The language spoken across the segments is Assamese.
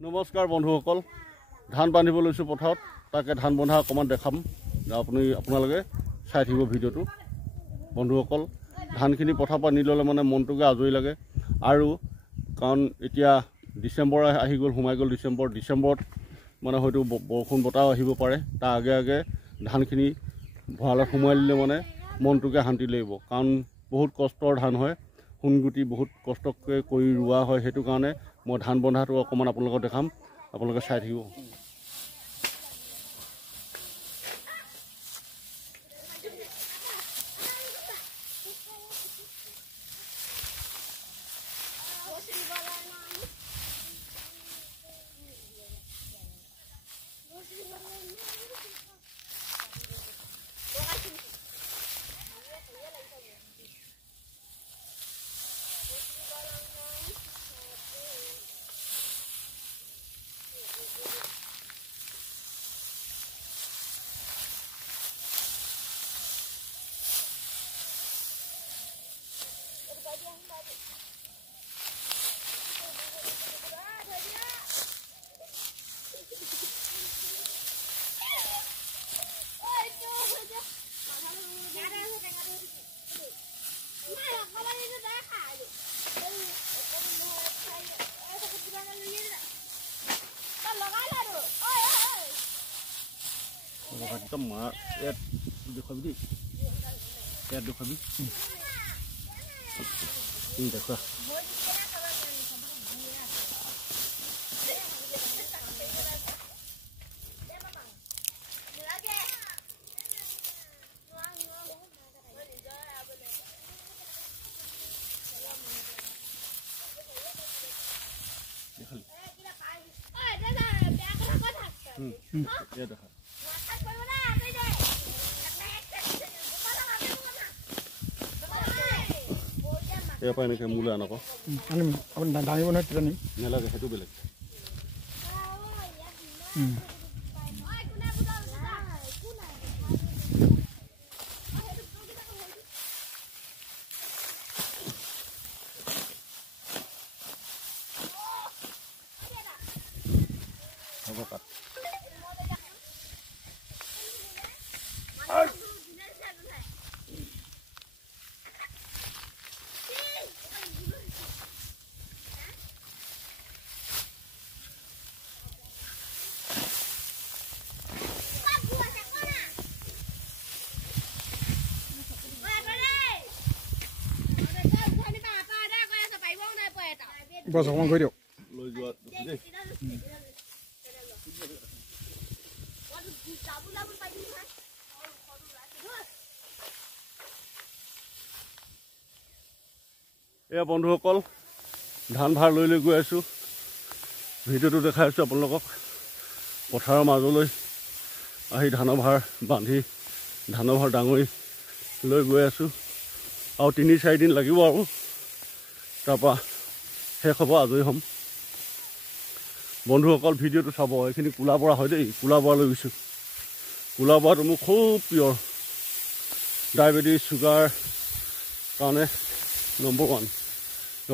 নমস্কাৰ বন্ধুসকল, ধান বান্ধিব লৈছোঁ পথাৰত। তাকে ধান বন্ধা অকণমান দেখাম, আপোনালোকে চাই থাকিব ভিডিঅ'টো। বন্ধুসকল, ধানখিনি পথাৰৰ পৰা নি ল'লে মানে মনটোকে আজৰি লাগে। আৰু কাৰণ এতিয়া ডিচেম্বৰ আহি গ'ল, সোমাই গ'ল ডিচেম্বৰত মানে হয়তো বৰষুণ বতাহ আহিব পাৰে। তাৰ আগে আগে ধানখিনি ভঁৰালত সোমোৱাই দিলে মানে মনটোকে শান্তি লাগিব। কাৰণ বহুত কষ্টৰ ধান হয়, সোণগুটি বহুত কষ্টকৈ কৰি ৰোৱা হয়। সেইটো কাৰণে মই ধান বন্ধাটো অকণমান আপোনালোকক দেখাম, আপোনালোকে চাই থাকিব। একদম ইয়াত দেখুৱাবি দেই, ইয়াত দেখুৱাবি দেখুৱা। দেখা ইয়াৰ পৰা এনেকৈ মোলৈ আনক আনিম, আপুনি দাঙিব নহয় তেতিয়া নিম নালাগে, সেইটো বেলেগ। হ'ব কাট। বস অকমান কৰি দিয়ক, লৈ যোৱা দেই। এয়া বন্ধুসকল, ধান ভাৰ লৈ গৈ আছোঁ। ভিডিঅ'টো দেখাই আছোঁ আপোনালোকক। পথাৰৰ মাজলৈ আহি ধানৰ ভাৰ বান্ধি ধানৰ ভাৰ ডাঙৰি লৈ গৈ আছোঁ। আৰু ৩-৪ দিন লাগিব আৰু তাৰপৰা শেষ হ'ব, আজৰি হ'ম। বন্ধুসকল ভিডিঅ'টো চাব। এইখিনি কোলা বৰা হয় দেই, কোলা বৰা লৈ গৈছোঁ। কোলা বৰাটো মোৰ খুব প্ৰিয়, ডায়েবেটিছ চুগাৰ কাৰণে নম্বৰ 1।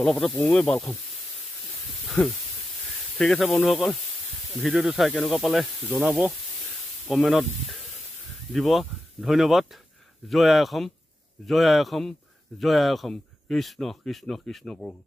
অলপতে পৰোঁৱে বালখন। ঠিক আছে বন্ধুসকল, ভিডিঅ'টো চাই কেনেকুৱা পালে জনাব, কমেণ্টত দিব। ধন্যবাদ। জয় আই অসম, জয় আই অসম, জয় আই অসম। কৃষ্ণ কৃষ্ণ কৃষ্ণ প্ৰভু।